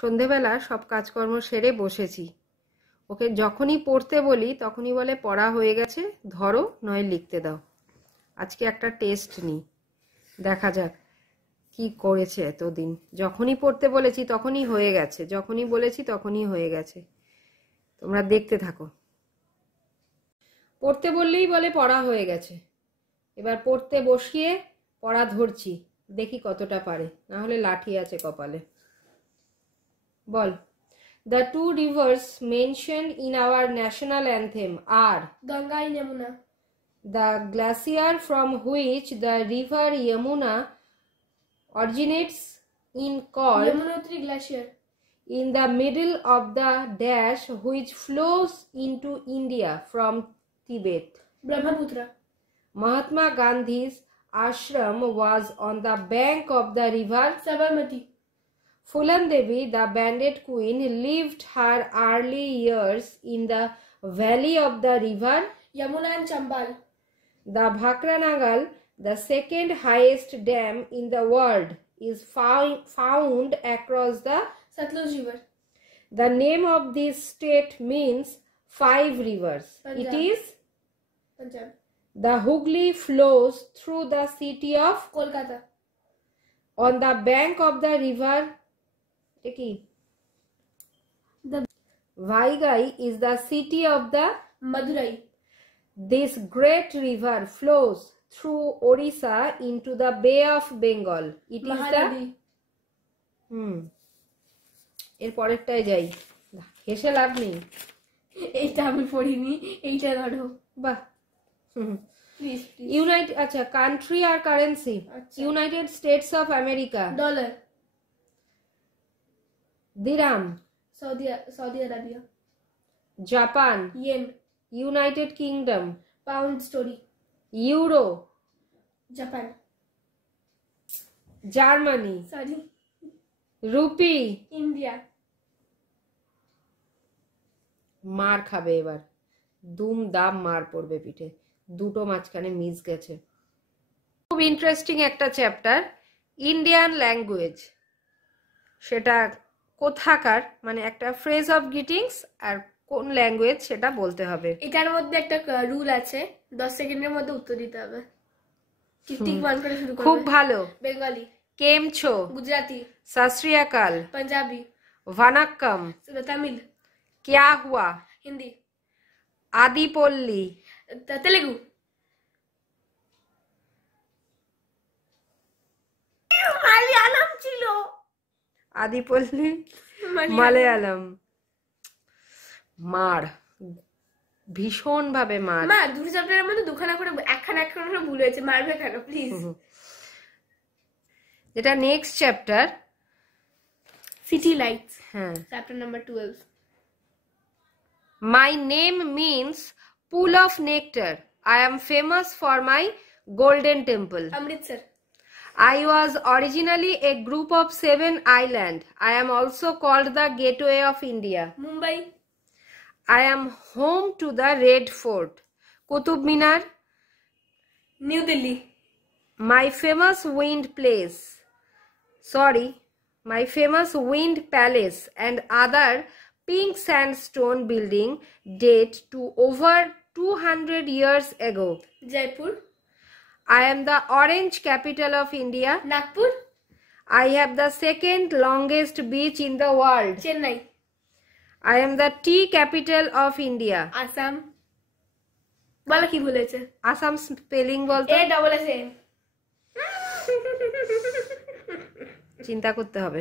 সন্ধেবেলা সব কাজকর্ম সেরে বসেছি। ওকে যখনই পড়তে বলি তখনই বলে পড়া হয়ে গেছে, ধরো নয় লিখতে দাও। আজকে একটা টেস্ট নিই, দেখা যাক কি করেছে এতদিন। যখনই পড়তে বলেছি তখনই হয়ে গেছে, যখনই বলেছি তখনই হয়ে গেছে। তোমরা দেখতে থাকো। পড়তে বললেই বলে পড়া হয়ে গেছে। এবার পড়তে বসিয়ে পড়া ধরছি, দেখি কতটা পারে, না হলে লাঠি আছে কপালে। বল। The two rivers mentioned in our national anthem are Ganga and Yamuna. The glacier from which the river Yamuna originates in called Yamunotri Glacier. in the middle of the dash which flows into India from Tibet. Brahmaputra. Mahatma Gandhi's ashram was on the bank of the river Sabarmati. Phulan Devi, the bandit queen, lived her early years in the valley of the river Yamuna and Chambal. The Bhakra Nangal, the second highest dam in the world, is found across the Satluj River. The name of this state means 5 rivers. Punjab. It is Punjab. the Hooghly flows through the city of Kolkata. on the bank of the river The Vaigai is the city of the Madurai. This great river flows through Orissa into the Bay of Bengal. It is Mahanadi. এর পরেরটায় যাই, হেসে লাভ নেই। এইটা আমি পড়িনি, এইটা ধরো। বাহ। প্লিজ ইউনাইটেড, আচ্ছা কান্ট্রি আর currency. United States of America dollar. Dirham. Saudi Arabia. Japan. Yen. United Kingdom. Pound sterling. Euro. Japan. Germany. Sorry. Rupee. India. মার খাবে এবার, দুম দাম মার পড়বে পিঠে, দুটো মাঝখানে মিস গেছে। খুব ইন্টারেস্টিং একটা চ্যাপ্টার, ইন্ডিয়ান ল্যাঙ্গুয়েজ। সেটা কোথাকার, মানে একটা ফ্রেজ অফ গ্রিটিংস আর কোন ল্যাঙ্গুয়েজ সেটা বলতে হবে। এটার মধ্যে একটা রুল আছে, 10 সেকেন্ডের মধ্যে উত্তর দিতে হবে। টিক ওয়ান করে শুরু করবে। খুব ভালো। বেঙ্গলি। কেমছো। গুজরাটি। সত শ্রী আকাল। পাঞ্জাবি। ভানাক্কাম। তামিল। ক্যা হুয়া। হিন্দি। আদিপল্লী। তেলেগু। মালয়ালম ছিল। আদিপল্লী মালয়ালম। মার, ভীষণ ভাবে মার। মা দুটো চ্যাপ্টারের মধ্যে দুখানা করে একখানা করে ভুল হয়েছে, মারবে কেন প্লিজ। যেটা নেক্সট চ্যাপ্টার সিটি লাইটস। হ্যাঁ, chapter number 12। My name means pool of nectar. I am famous for my golden temple. Amritsar. I was originally a group of 7 islands. I am also called the gateway of India. Mumbai. I am home to the Red Fort. Qutub Minar. New Delhi. My famous wind palace and other pink sandstone building date to over 200 years ago. Jaipur. I am the orange capital of India. Nagpur. I have the second longest beach in the world. Chennai. I am the tea capital of India. Assam. বলো কি ভুলেছে। Assam spelling বলতো। এ double S A. চিন্তা করতে হবে।